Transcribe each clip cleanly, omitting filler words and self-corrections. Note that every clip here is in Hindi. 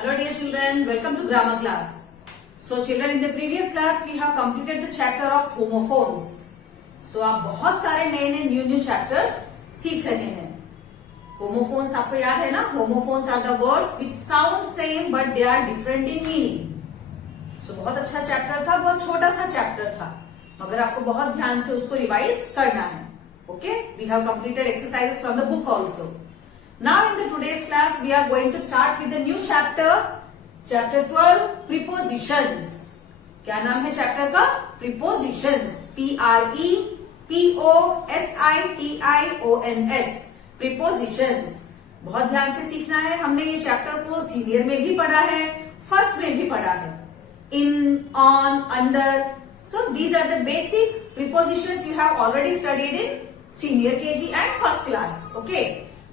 Hello dear children, welcome to grammar class. So children, in the previous class we have completed the chapter of homophones. So आप बहुत सारे नए न्यू chapters सीख रहे हैं. Homophones आपको याद है ना? Homophones are the words which sound same but they are different in meaning. So बहुत अच्छा chapter था, बहुत छोटा सा chapter था, मगर आपको बहुत ध्यान से उसको रिवाइज करना है. Okay? We have completed exercises from the book also. Now in the today's class we are going to start with the new chapter, chapter 12, prepositions. क्या नाम है चैप्टर का? Prepositions. Prepositions. Prepositions. बहुत ध्यान से सीखना है. हमने ये चैप्टर को सीनियर में भी पढ़ा है, फर्स्ट में भी पढ़ा है. In, on, under. So these are the basic prepositions you have already studied in senior KG and first class. Okay.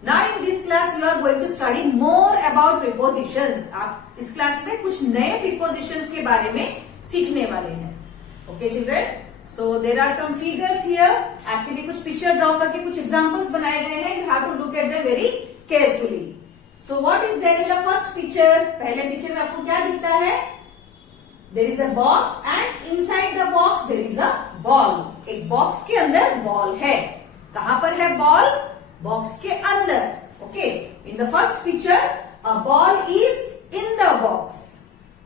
Now in this class you are going to study more about prepositions. आप इस क्लास में कुछ नए prepositions के बारे में सीखने वाले हैं. Okay children? So there are some figures here. Actually कुछ picture draw करके कुछ examples बनाए गए हैं. You have to look at them very carefully. So what is there in the first picture? पहले picture में आपको क्या दिखता है? There is a box and inside the box there is a ball. एक box के अंदर ball है. कहाँ पर है ball? बॉक्स के अंदर. Okay, in the first picture a ball is in the box.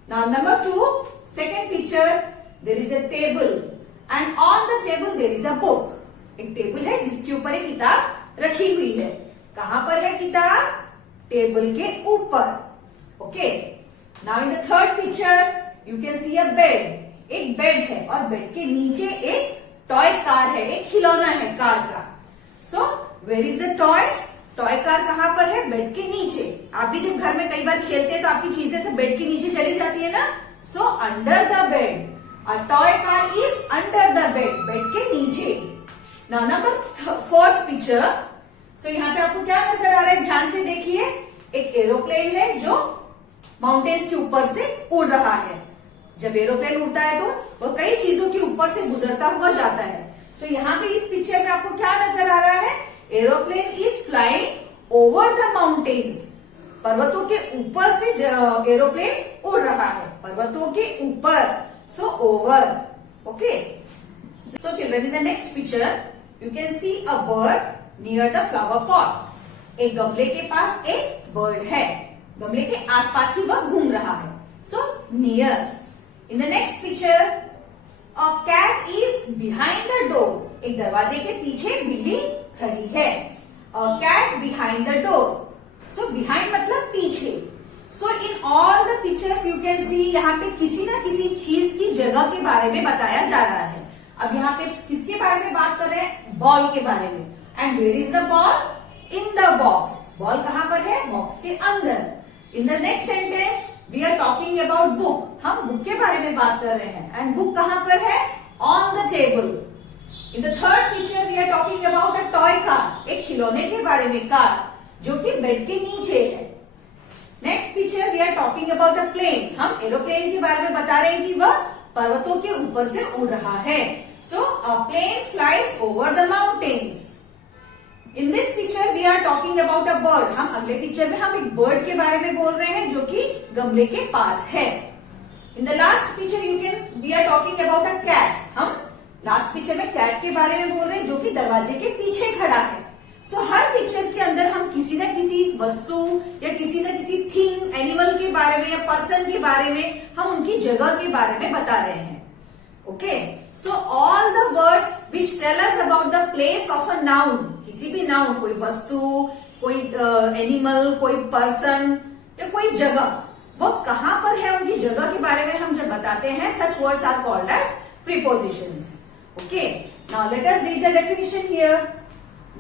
Now number 2, second picture, there is a table and on the table there is a book. एक टेबल है जिसके ऊपर एक किताब रखी हुई है. कहां पर है किताब? टेबल के ऊपर. Okay, now in the third picture you can C a bed. एक बेड है और बेड के नीचे एक टॉय कार है, एक खिलौना है कार का. So where is the toy? Toy car कहां पर है? बेड के नीचे. आप भी जब घर में कई बार खेलते हैं तो आपकी चीजें सब बेड के नीचे चली जाती है ना. So under the bed. A toy car is under the bed. Bed के नीचे. Now number fourth picture. So यहाँ पे आपको क्या नजर आ रहा है? ध्यान से देखिए. एक एरोप्लेन है जो माउंटेन्स के ऊपर से उड़ रहा है. जब एरोप्लेन उड़ता है तो वो कई चीजों के ऊपर से गुजरता हुआ जाता है. सो यहाँ पे इस पिक्चर में आपको क्या नजर आ रहा है? Aeroplane is flying over the mountains. पर्वतों के ऊपर से एरोप्लेन उड़ रहा है. पर्वतों के ऊपर. So over. Okay. So children, in the next picture you can C a bird near the flower pot. एक गमले के पास एक बर्ड है. गमले के आसपास ही वह घूम रहा है. So near. In the next picture a cat is behind the door. एक दरवाजे के पीछे बिल्ली खड़ी है. A cat behind the door. So behind मतलब पीछे. So in all the pictures you can see यहाँ पे किसी ना किसी चीज की जगह के बारे में बताया जा रहा है. अब यहाँ पे किसके बारे में बात कर रहे हैं? बॉल के बारे में. And where is the ball? In the box. Ball कहां पर है? बॉक्स के अंदर. In the next sentence we are talking about book. हम बुक के बारे में बात कर रहे हैं. एंड बुक कहां पर है? On the table. In the third picture we are talking about a toy car. एक खिलौने के बारे में कार जो कि बेड के नीचे है. Next picture we are talking about a plane. हम एरोप्लेन के बारे में बता रहे हैं कि वह पर्वतों के ऊपर से उड़ रहा है. So a plane flies over the mountains. In this picture we are talking about a bird. हम अगले पिक्चर में हम एक बर्ड के बारे में बोल रहे हैं जो कि गमले के पास है. In the last picture we are talking about a cat. हम लास्ट पिक्चर में कैट के बारे में बोल रहे हैं जो कि दरवाजे के पीछे खड़ा है. सो हर पिक्चर के अंदर हम किसी न किसी वस्तु या किसी न किसी थिंग, एनिमल के बारे में या पर्सन के बारे में हम उनकी जगह के बारे में बता रहे हैं. Okay. So all the words which tell us about the place of a noun. किसी भी नाउन, कोई वस्तु, कोई एनिमल, कोई पर्सन या कोई जगह, वो कहां पर है उनकी जगह के बारे में हम जब बताते हैं, such words are called as prepositions. Okay, now let us read the definition here.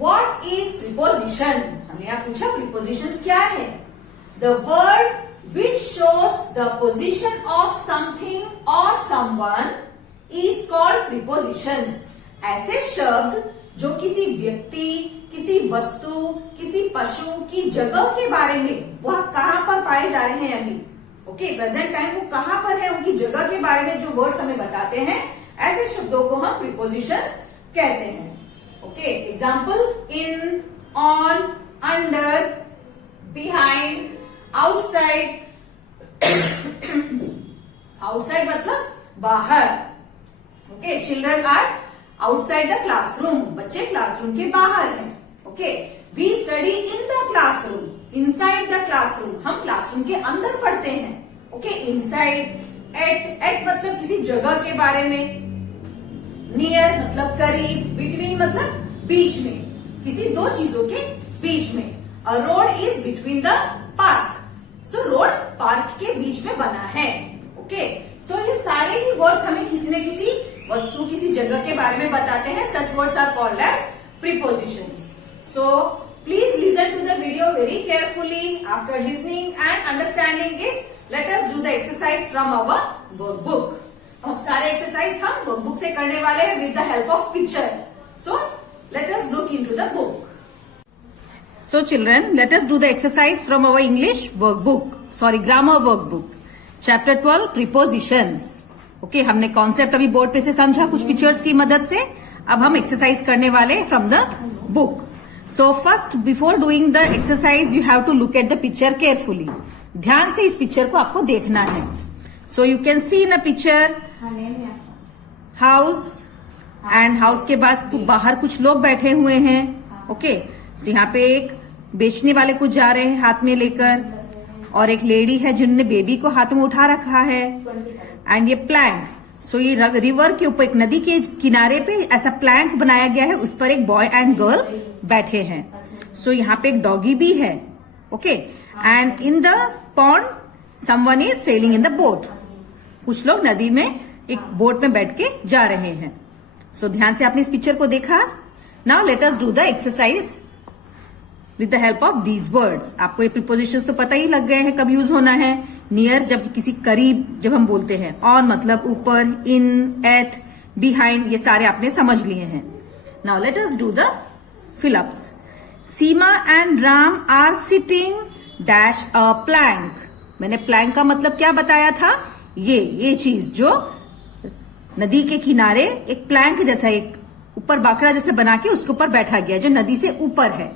What is preposition? हमने यहाँ पूछा prepositions क्या है? The word which shows the position of something or someone is called prepositions. ऐसे शब्द जो किसी व्यक्ति, किसी वस्तु, किसी पशु की जगह के बारे में, वह कहां पर पाए जा रहे हैं अभी. ओके, प्रेजेंट टाइम वो कहां पर है, उनकी जगह के बारे में जो वर्ड्स हमें बताते हैं, ऐसे शब्दों को हम प्रीपोजिशंस कहते हैं. Okay, example in, on, under, behind, outside, outside मतलब बाहर. Okay, children are outside the classroom. बच्चे क्लासरूम के बाहर हैं. Okay, we study in the classroom. Inside the classroom, हम क्लासरूम के अंदर पढ़ते हैं. Okay, inside. एट मतलब किसी जगह के बारे में. नियर मतलब करीब. बिटवीन मतलब बीच में, किसी दो चीजों के बीच में. A road is between the park. So road park के बीच में बना है. ओके, सो ये सारे ही वर्ड्स हमें किसी न किसी वस्तु, किसी जगह के बारे में बताते हैं. Such words are called as prepositions. So please listen to the video very carefully. After listening and understanding it, let us do the exercise from our workbook. अब सारे एक्सरसाइज हम वर्कबुक से करने वाले हैं with the help of picture. So let us look into the book. So children, let us do the exercise from our English workbook, grammar workbook. Chapter 12, prepositions. Okay, हमने कॉन्सेप्ट अभी बोर्ड पे से समझा कुछ पिक्चर्स की मदद से. अब हम एक्सरसाइज करने वाले from the book. So first, before doing the exercise, you have to look at the picture carefully. ध्यान से इस पिक्चर को आपको देखना है. So you can see in a picture house, and house के बाद बाहर कुछ लोग बैठे हुए हैं. ओके, यहाँ पे एक बेचने वाले कुछ जा रहे हैं हाथ में लेकर, और एक लेडी है जिन्होंने बेबी को हाथ में उठा रखा है. एंड ये प्लैंक. सो ये रिवर के ऊपर, एक नदी के किनारे पे ऐसा प्लैंक बनाया गया है, उस पर एक बॉय एंड गर्ल बैठे हैं. सो यहाँ पे एक डॉगी भी है. Okay, and in the pond someone is selling in the boat. कुछ लोग नदी में एक बोट में बैठ के जा रहे हैं. सो ध्यान से आपने इस पिक्चर को देखा. Now let us do the exercise with the help of these words. आपको ये प्रीपोजिशंस तो पता ही लग गए हैं कब यूज होना है. नियर जब किसी करीब जब हम बोलते हैं. ऑन मतलब ऊपर. इन, एट, बिहाइंड, ये सारे आपने समझ लिए हैं. Now let us do the fill ups. Seema and Ram are sitting dash a plank. मैंने प्लैंक का मतलब क्या बताया था? ये चीज जो नदी के किनारे एक प्लैंक जैसा, एक ऊपर बाकड़ा जैसे बना के उसके ऊपर बैठा गया जो नदी से ऊपर है.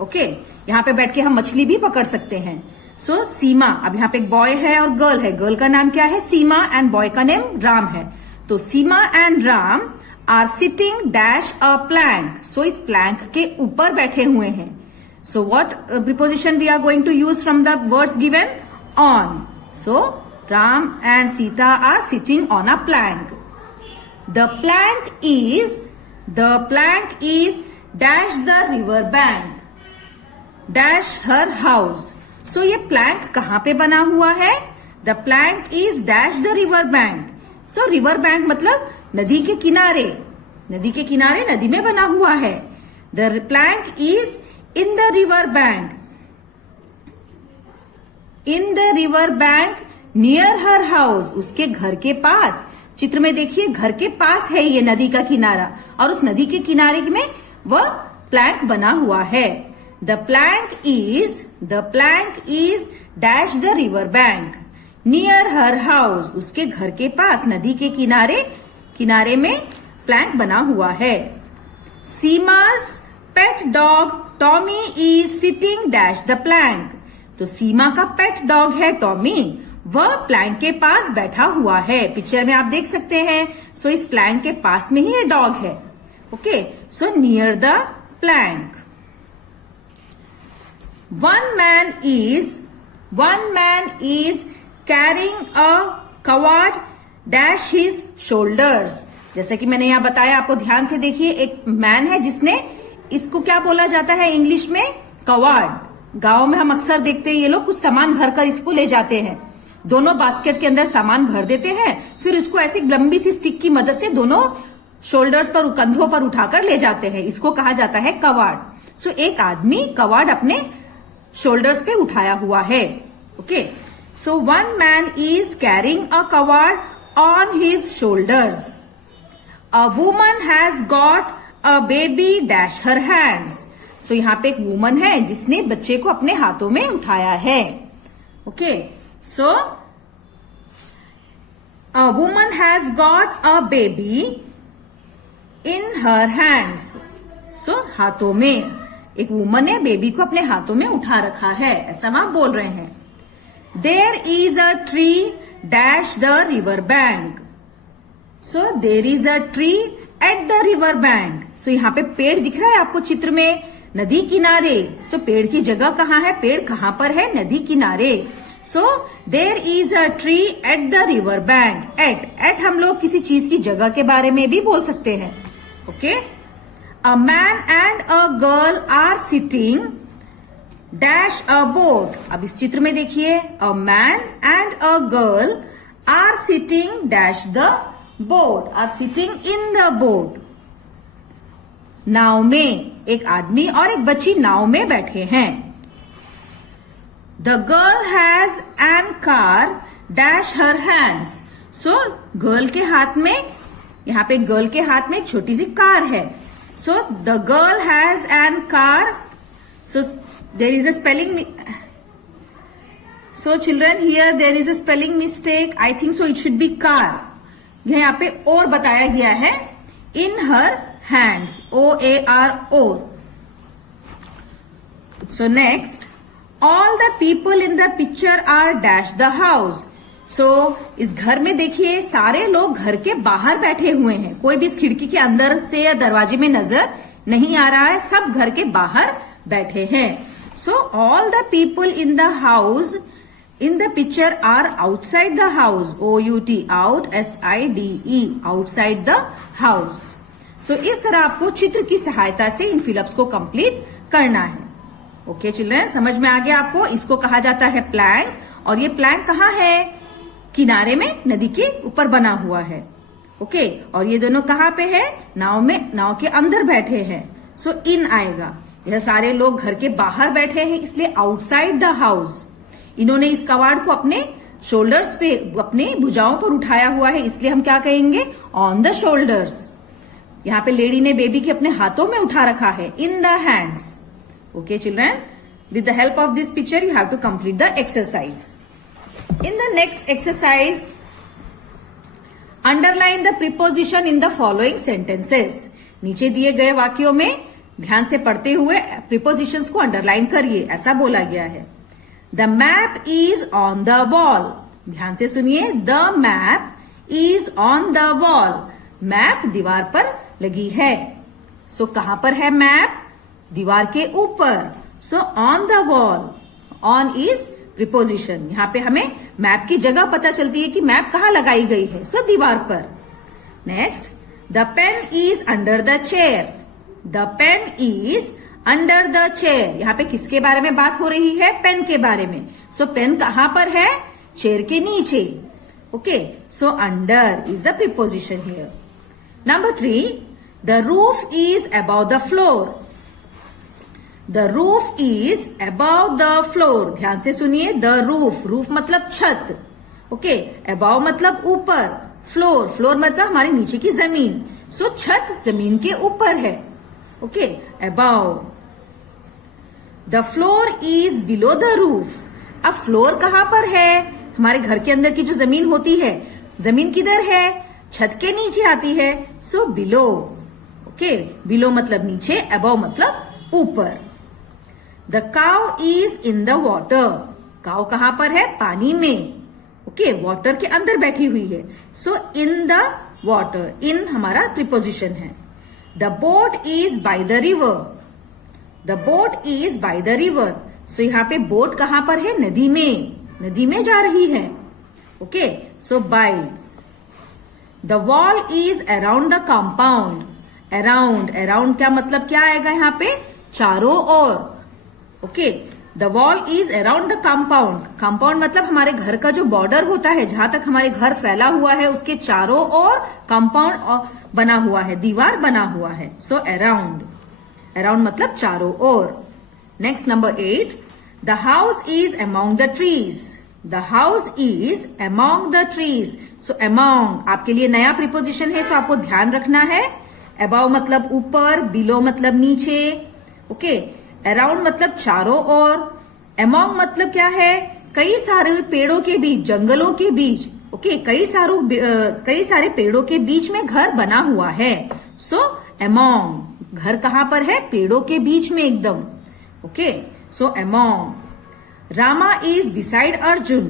ओके, यहाँ पे बैठ के हम मछली भी पकड़ सकते हैं. सो सीमा. अब यहाँ पे एक बॉय है और गर्ल है. गर्ल का नाम क्या है? सीमा, एंड बॉय का नेम राम है. तो Seema and Ram are sitting dash a plank. So इस प्लैंक के ऊपर बैठे हुए हैं. So what preposition we are going to use from the words given? On. So Ram and Sita are sitting on a plank. The plank is dash the river bank, dash her house. So ये plank कहाँ पे बना हुआ है? The plank is dash the river bank. So river bank मतलब नदी के किनारे. नदी के किनारे नदी में बना हुआ है. The plank is in the river bank. In the river bank near her house. उसके घर के पास. चित्र में देखिए, घर के पास है ये नदी का किनारा, और उस नदी के किनारे में वह प्लैंक बना हुआ है. The plank is dash the river bank near her house. उसके घर के पास नदी के किनारे में प्लैंक बना हुआ है. Seema's pet dog Tommy is sitting dash the plank. तो सीमा का पेट डॉग है टॉमी, वह प्लैंक के पास बैठा हुआ है. पिक्चर में आप देख सकते हैं. सो इस प्लैंक के पास में ही ये डॉग है. Okay, so near the plank. One man is carrying a covered dash his shoulders. जैसे कि मैंने यहां बताया, आपको ध्यान से देखिए. एक मैन है जिसने, इसको क्या बोला जाता है इंग्लिश में? कवर्ड. गांव में हम अक्सर देखते हैं ये लोग कुछ सामान भरकर इसको ले जाते हैं. दोनों बास्केट के अंदर सामान भर देते हैं, फिर इसको ऐसी लंबी सी स्टिक की मदद से दोनों शोल्डर्स पर, कंधों पर उठाकर ले जाते हैं. इसको कहा जाता है कवाड़. सो एक आदमी कवाड़ अपने शोल्डर्स पे उठाया हुआ है. Okay, so one man is carrying a कवाड़ on his shoulders. A woman has got a baby dash her hands. So यहाँ पे एक वुमन है जिसने बच्चे को अपने हाथों में उठाया है. Okay, so a woman has got a baby in her hands. So हाथों में एक वुमन ने बेबी को अपने हाथों में उठा रखा है, ऐसा हम बोल रहे हैं. There is a tree dash the river bank. So there is a tree at the river bank. So यहाँ पे पेड़ दिख रहा है आपको चित्र में, नदी किनारे. So पेड़ की जगह कहाँ है, पेड़ कहाँ पर है, नदी किनारे. So there is a tree at the river bank. At हम लोग किसी चीज की जगह के बारे में भी बोल सकते हैं. Okay? A man and a girl are sitting dash a boat. अब इस चित्र में देखिए, a man and a girl are sitting dash the boat, are sitting in the boat. नाव में एक आदमी और एक बच्ची नाव में बैठे हैं. The girl has an car dash her hands. So girl के हाथ में, यहाँ पे गर्ल के हाथ में एक छोटी सी कार है. So the girl has an car. So there is a spelling. So children, here there is a spelling mistake. I think so it should be car. यहाँ पे और बताया गया है. In her hands. OAR or. So next, all the people in the picture are dash the house. So इस घर में देखिए सारे लोग घर के बाहर बैठे हुए हैं. कोई भी इस खिड़की के अंदर से या दरवाजे में नजर नहीं आ रहा है. सब घर के बाहर बैठे हैं. So all the people in the house in the picture are outside the house. OUT out SIDE outside the house. So इस तरह आपको चित्र की सहायता से इन फिलअप्स को कंप्लीट करना है. ओके चिल्ड्रन, समझ में आ गया आपको. इसको कहा जाता है प्लैंक. और ये प्लैंक कहाँ है, किनारे में, नदी के ऊपर बना हुआ है. ओके, और ये दोनों कहाँ पे है, नाव में, नाव के अंदर बैठे हैं. सो इन आएगा. यह सारे लोग घर के बाहर बैठे हैं, इसलिए आउटसाइड द हाउस. इन्होंने इस कवाड़ को अपने शोल्डर्स पे, अपने भुजाओं पर उठाया हुआ है, इसलिए हम क्या कहेंगे, ऑन द शोल्डर्स. यहाँ पे लेडी ने बेबी के अपने हाथों में उठा रखा है, in the hands. Okay children, with the help of this picture you have to complete the exercise. In the next exercise, underline the preposition in the following sentences. नीचे दिए गए वाक्यों में ध्यान से पढ़ते हुए prepositions को अंडरलाइन करिए. ऐसा बोला गया है. The map is on the wall. ध्यान से सुनिए. The map is on the wall. Map दीवार पर लगी है. सो कहां पर है मैप, दीवार के ऊपर. So on the wall. On is preposition. यहां पे हमें मैप की जगह पता चलती है कि मैप कहां लगाई गई है. सो दीवार पर. Next, the pen is under the chair. The pen is under the chair. यहां पे किसके बारे में बात हो रही है, पेन के बारे में. सो पेन कहां पर है, चेयर के नीचे. Okay, so under is the preposition here. Number 3, the roof is about the floor. The roof is about the floor. ध्यान से सुनिए. द रूफ, रूफ मतलब छत. ओके, अबाउ मतलब ऊपर. फ्लोर, फ्लोर मतलब हमारे नीचे की जमीन. सो छत जमीन के ऊपर है. Okay, above. The floor is below the roof. अब फ्लोर कहां पर है, हमारे घर के अंदर की जो जमीन होती है, जमीन किधर है, छत के नीचे आती है. So below. ओके, बिलो मतलब नीचे, अबाउ मतलब ऊपर. The cow is in the water. Cow कहां पर है, पानी में. ओके, वॉटर के अंदर बैठी हुई है. सो इन द वॉटर. इन हमारा प्रीपोजिशन है. The boat is by the river. The boat is by the river. So यहाँ पे बोट कहां पर है, नदी में, नदी में जा रही है. Okay, so by. The wall is around the compound. Around, around क्या मतलब क्या आएगा यहाँ पे, चारों ओर. Okay, the wall is around the compound. Compound मतलब हमारे घर का जो बॉर्डर होता है, जहां तक हमारे घर फैला हुआ है, उसके चारों ओर कंपाउंड बना हुआ है, दीवार बना हुआ है. So around. अराउंड मतलब चारों ओर. Next number 8, the house is among the trees. The house is among the trees. So among आपके लिए नया प्रीपोजिशन है, सो आपको ध्यान रखना है. अबाउ मतलब ऊपर, बिलो मतलब नीचे. ओके, अराउंड मतलब चारों ओर. अमॉन्ग मतलब क्या है, कई सारे पेड़ों के बीच, जंगलों के बीच. ओके, कई सारे पेड़ों के बीच में घर बना हुआ है. सो अमॉन्ग. घर कहां पर है, पेड़ों के बीच में एकदम. Okay, so among. Rama is beside Arjun.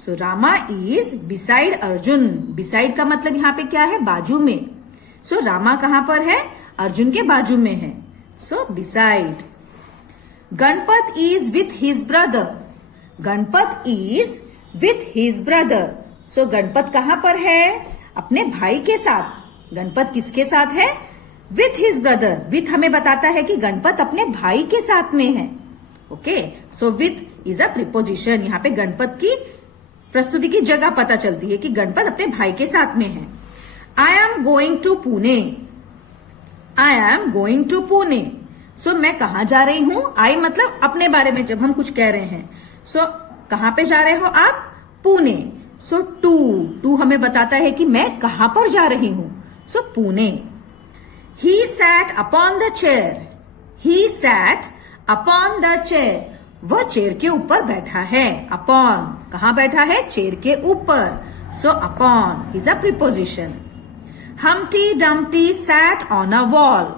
So Rama is beside Arjun. Beside का मतलब यहाँ पे क्या है, बाजू में। सो रामा कहां पर है, अर्जुन के बाजू में है। So beside. Ganpat is with his brother. Ganpat is with his brother. So Ganpat कहां पर है, अपने भाई के साथ। गणपत किसके साथ है, विथ हिज ब्रदर। विथ हमें बताता है कि गणपत अपने भाई के साथ में है। Okay, so with is a preposition. यहाँ पे गणपत की प्रस्तुति की जगह पता चलती है कि गणपत अपने भाई के साथ में है। I am going to Pune. I am going to Pune. So मैं कहां जा रही हूं, आई मतलब अपने बारे में जब हम कुछ कह रहे हैं। सो कहां पे जा रहे हो आप, पुणे। सो टू हमें बताता है कि मैं कहां पर जा रही हूं। So Pune. He sat upon the chair. He sat upon the chair. वह चेयर के ऊपर बैठा है। अपॉन कहां बैठा है, चेयर के ऊपर। So upon is a preposition. Humpty Dumpty sat on a wall.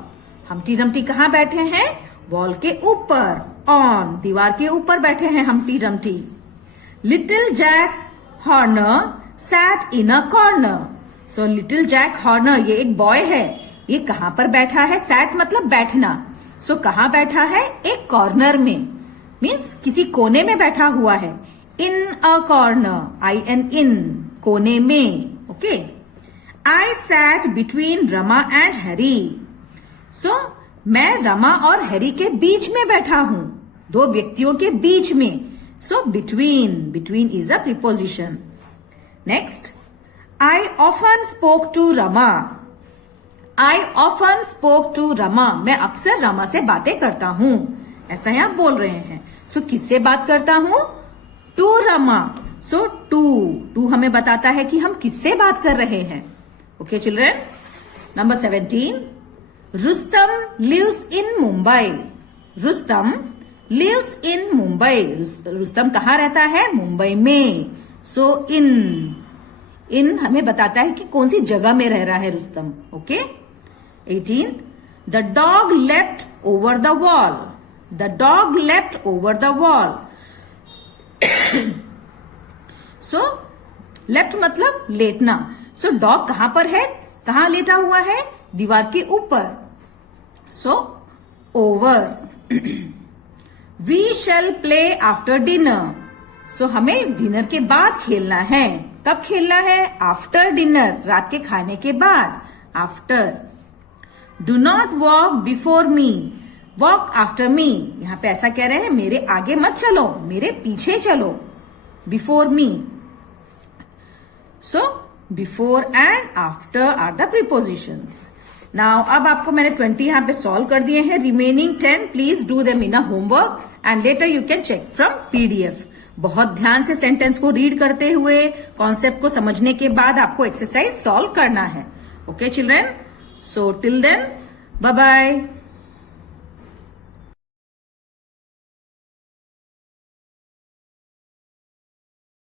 Humpty Dumpty कहां बैठे हैं, वॉल के ऊपर। ऑन दीवार के ऊपर बैठे हैं Humpty Dumpty. Little Jack Horner sat in a corner. So little Jack Horner ये एक बॉय है, ये कहां पर बैठा है, सैट मतलब बैठना। सो कहां बैठा है, एक कॉर्नर में, मीन्स किसी कोने में बैठा हुआ है। इन a corner, I N in, कोने में। Okay. I sat between Rama and Harry. So मैं रमा और हैरी के बीच में बैठा हूं, दो व्यक्तियों के बीच में। So between, between is a preposition. Next, I often spoke to Rama. I often spoke to Rama. मैं अक्सर रमा से बातें करता हूं, ऐसा यहां बोल रहे हैं। सो किससे बात करता हूं, टू रमा। सो टू हमें बताता है कि हम किससे बात कर रहे हैं। Okay children. Number 17, Rustam lives in Mumbai. Rustam lives in Mumbai. Rustam कहां रहता है, मुंबई में। सो इन हमें बताता है कि कौन सी जगह में रह रहा है Rustam. Okay. 18, the dog left over the wall. The dog left over the wall. So left मतलब लेटना। सो डॉग कहां पर है, कहां लेटा हुआ है, दीवार के ऊपर। So over. We shall play after dinner. So हमें डिनर के बाद खेलना है। कब खेलना है, आफ्टर डिनर, रात के खाने के बाद। After. Do not walk before me, walk after me. यहां पे ऐसा कह रहे हैं, मेरे आगे मत चलो, मेरे पीछे चलो। Before me. So before and after are the prepositions. Now अब आपको मैंने 20 यहां पे सॉल्व कर दिए हैं। Remaining 10 please do them in a homework and later you can check from PDF. बहुत ध्यान से सेंटेंस को रीड करते हुए, कॉन्सेप्ट को समझने के बाद आपको एक्सरसाइज सॉल्व करना है। Okay children, so till then bye bye.